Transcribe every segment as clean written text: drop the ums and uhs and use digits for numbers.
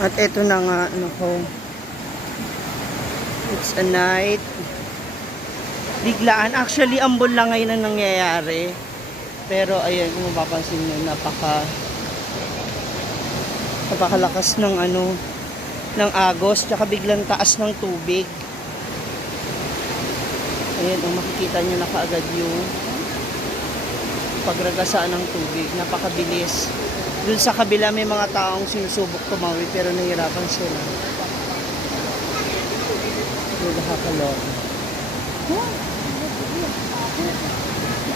At eto na nga, ano ko. It's a night. Biglaan. Actually, ambon lang ngayon ang nangyayari. Pero ayan, kung mapapansin nyo, napakalakas ng ano, ng agos, tsaka biglang taas ng tubig. Ayan, makikita nyo na kaagad yung pagragasaan ng tubig. Napakabilis. Doon sa kabila may mga taong sinusubok tumawid pero nahihirapan sila. Nagkakaloka.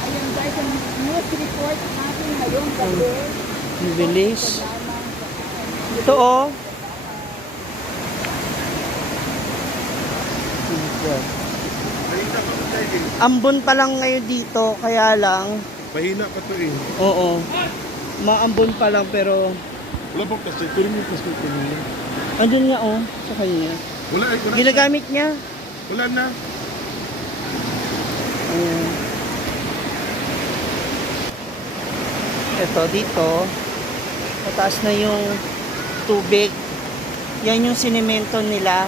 Ayan guys, ang news report natin ngayong gabi. Ang bilis. Ito oh. Ambon pa lang ngayon dito, kaya lang. Mahina pa to eh. Oo. Maambon pa lang pero Wala bang plastic? Tuloy yung plastic ko niya. andun nga oh, sa kanya. Wala eh. Wala, Ginagamit niya. wala na. Ayan. Ito dito, mataas na yung tubig. Yan yung sinemento nila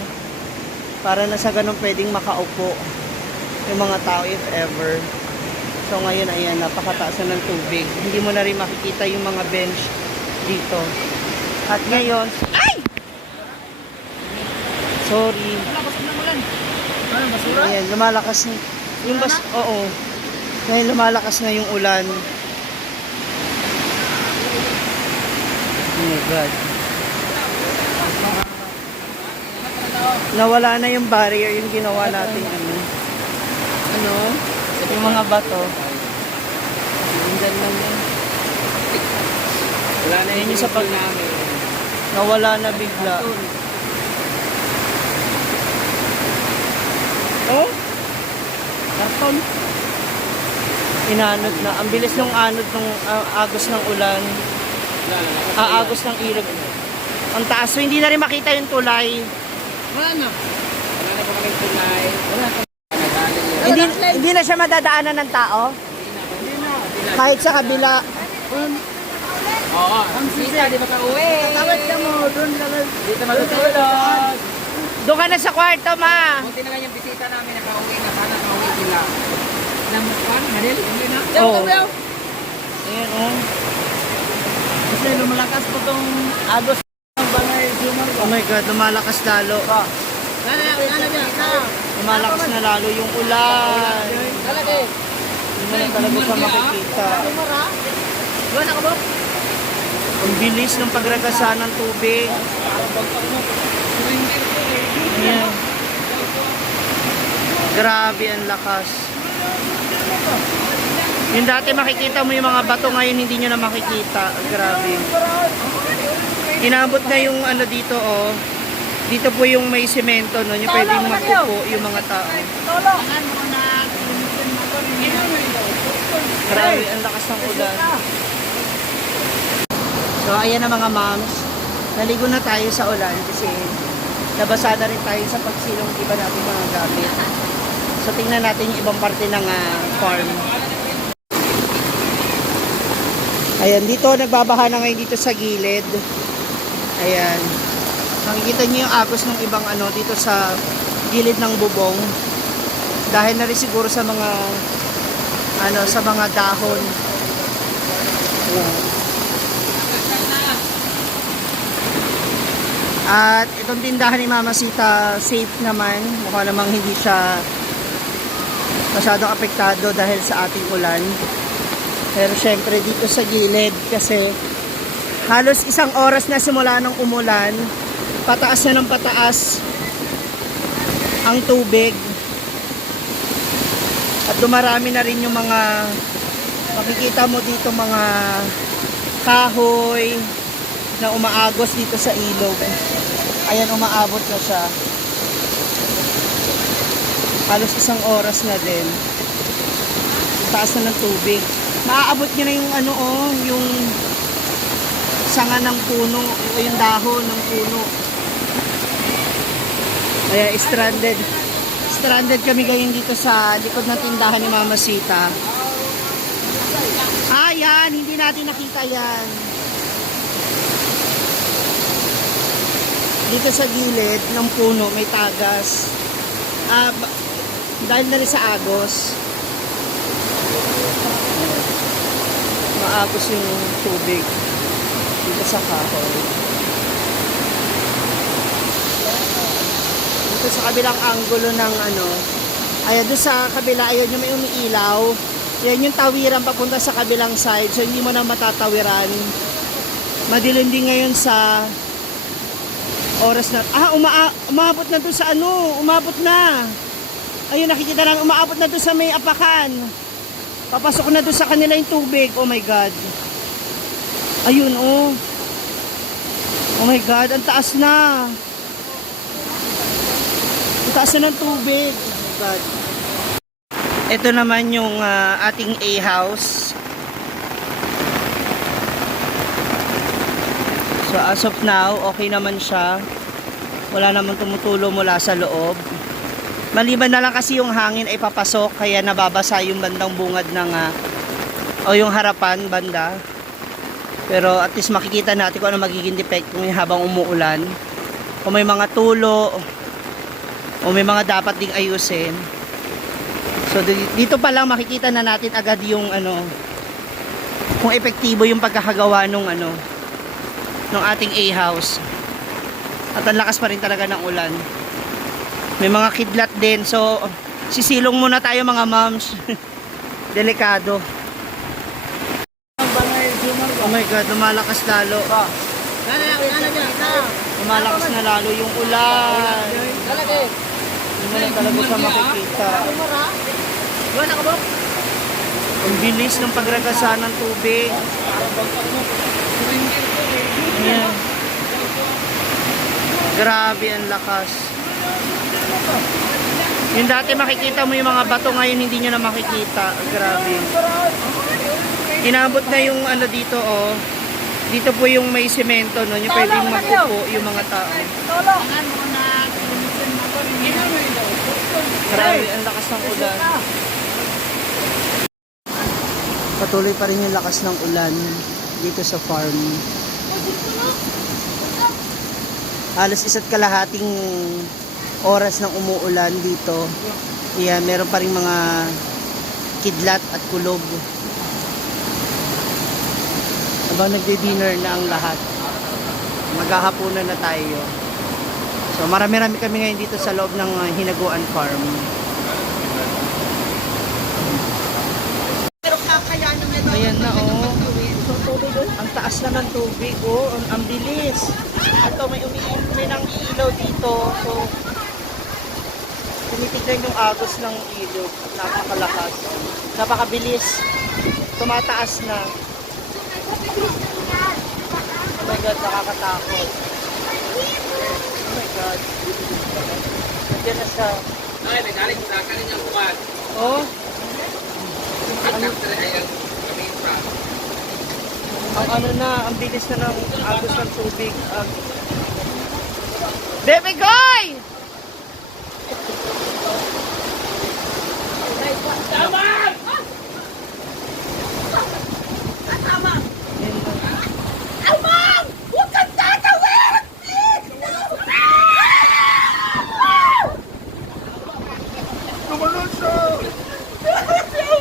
para na sa ganun pwedeng makaupo yung mga tao if ever. So ngayon ayan, napakataas na ng tubig. Hindi mo na rin makikita yung mga bench dito. At ngayon, ay! Sorry. Ayan, lumalakas na. Yung oo. Ngayon lumalakas na yung ulan. Oh my God. Nawala na yung barrier, yung ginawa natin ano, yung mga bato. Nandyan lang yan. Wala na Yun yung sa pag namin. nawala na bigla. Oh? Karton. Inanod na. Ang bilis ng anod ng agos ng ulan. Agos ng ilog. Ang taas. So, hindi na rin makita yung tulay. Wala na. Wala na kami tulay. Wala na. Hindi na siya madadaanan ng tao. Kahit sa kabila. Oo. Ang sisa, di ba ka-uwi? Tawad ka mo, doon lang. Dito matutulog. Doon ka na sa kwarto, ma. Kunti na lang yung bisita namin nakauwi na. Sana nakauwi sila. Namukuan, Maril? Hindi na. Oo. Yaw. Ayan, oh. Kasi lumalakas po tong agos ng bangay Jumar. Oh my God, lumalakas lalo. Lumalakas na lalo yung ulan. Talagi. Hindi mo na talaga siya makikita. Wala ka ba? Ang bilis ng pagragasa ng tubig. Ayan. Grabe ang lakas. Yung dati makikita mo yung mga bato, ngayon hindi nyo na makikita. Grabe. Inabot na yung ano dito oh. Dito po yung may semento no, yung pwedeng magpupo yung mga tao. Grabe ang lakas ng ulan. So ayan na mga moms. Naligo na tayo sa ulan kasi nabasa na rin tayo sa pagsilong iba natin mga gamit. So tingnan natin yung ibang parte ng farm. Ayan, dito nagbabaha na ngayon dito sa gilid. Ayan. Makikita niyo yung agos ng ibang ano dito sa gilid ng bubong. Dahil na rin siguro sa mga ano sa mga dahon. Ayan. At itong tindahan ni Mama Sita safe naman. Mukha namang hindi siya masyadong apektado dahil sa ating ulan. Pero syempre dito sa gilid kasi halos 1 oras na simula ng umulan, pataas na ng pataas ang tubig. At dumarami na rin yung mga makikita mo dito mga kahoy na umaagos dito sa ilog. Ayan, umaabot na siya. Halos 1 oras na din. Taas na ng tubig. Maaabot niya na yung ano oh, yung sanga ng puno o yung dahon ng puno. Kaya stranded kami ngayon dito sa likod ng tindahan ni Mama Sita. Yan, hindi natin nakita yan. dito sa gilid ng puno may tagas. Dahil na rin sa agos. Maagos yung tubig dito sa kahoy. Dito sa kabilang angulo ng ayan, doon sa kabila, ayan yung may umiilaw. Yan yung tawiran papunta sa kabilang side. So, hindi mo na matatawiran. Madilim din ngayon sa oras na... umabot na doon sa umabot na. Ayun, nakikita lang, umabot na doon sa may apakan. Papasok na doon sa kanila yung tubig. Oh my God. Ayun, oh. Oh my God, ang taas na. Ang taas na ng tubig. Oh my God. Ito naman yung ating A-house. So as of now, okay naman siya. Wala naman tumutulo mula sa loob. Maliban na lang kasi yung hangin ay papasok, kaya nababasa yung bandang bungad ng o yung harapan banda. Pero at least makikita natin kung ano magiging defect kung habang umuulan. Kung may mga tulo o may mga dapat ding ayusin. So dito pa lang makikita na natin agad yung kung epektibo yung pagkakagawa nung ating A-house. At ang lakas pa rin talaga ng ulan. May mga kidlat din. So sisilong muna tayo mga moms. Delikado. Oh my God, lumalakas lalo. Lumalakas na lalo yung ulan. Hindi mo na talaga siya makikita. Ang bilis ng pagragasa ng tubig. Ayan. Grabe ang lakas. Yung dati makikita mo yung mga bato, ngayon hindi nyo na makikita. Grabe. Inabot na yung dito, oh. Dito po yung may semento, no? Yung pwedeng magpupo yung mga tao. Grabe, ang lakas ng ulan. Patuloy pa rin yung lakas ng ulan dito sa farm. Halos 1.5 oras ng umuulan dito. Yan, meron pa rin mga kidlat at kulog. Habang nagde-dinner na ang lahat, maghahapunan na tayo. So marami-rami kami ngayon dito sa loob ng Hinaguan Farm. Ayan na, oh. Ang taas na ng tubig, oh. Ang bilis. Ito, may nang ilaw dito. So tinitignan yung agos ng ilaw. Napakalakas. Napakabilis. Tumataas na. Oh my God, nakakatakot. Oh my God. Nandiyan na siya. Ay, nagaling sa kanilang buwan. Oh. Ang bilis na ng agos ng tubig. Baby Goy! Tama! Tama! Amang! Huwag kang tatawid! Please! Tumalon siya!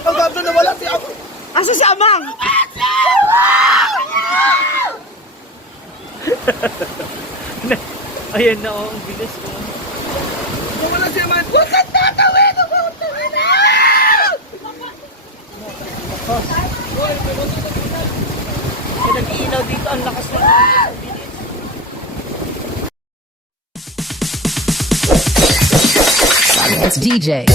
Ang ganda na wala si Amang! Asa si Amang? Ayan na, oh. Ang bilis, oh. Wala si Amang! Huwag kang tatawid! Huwag kang tatawid! May nag-iinaw dito. Ang lakas na. It's DJ.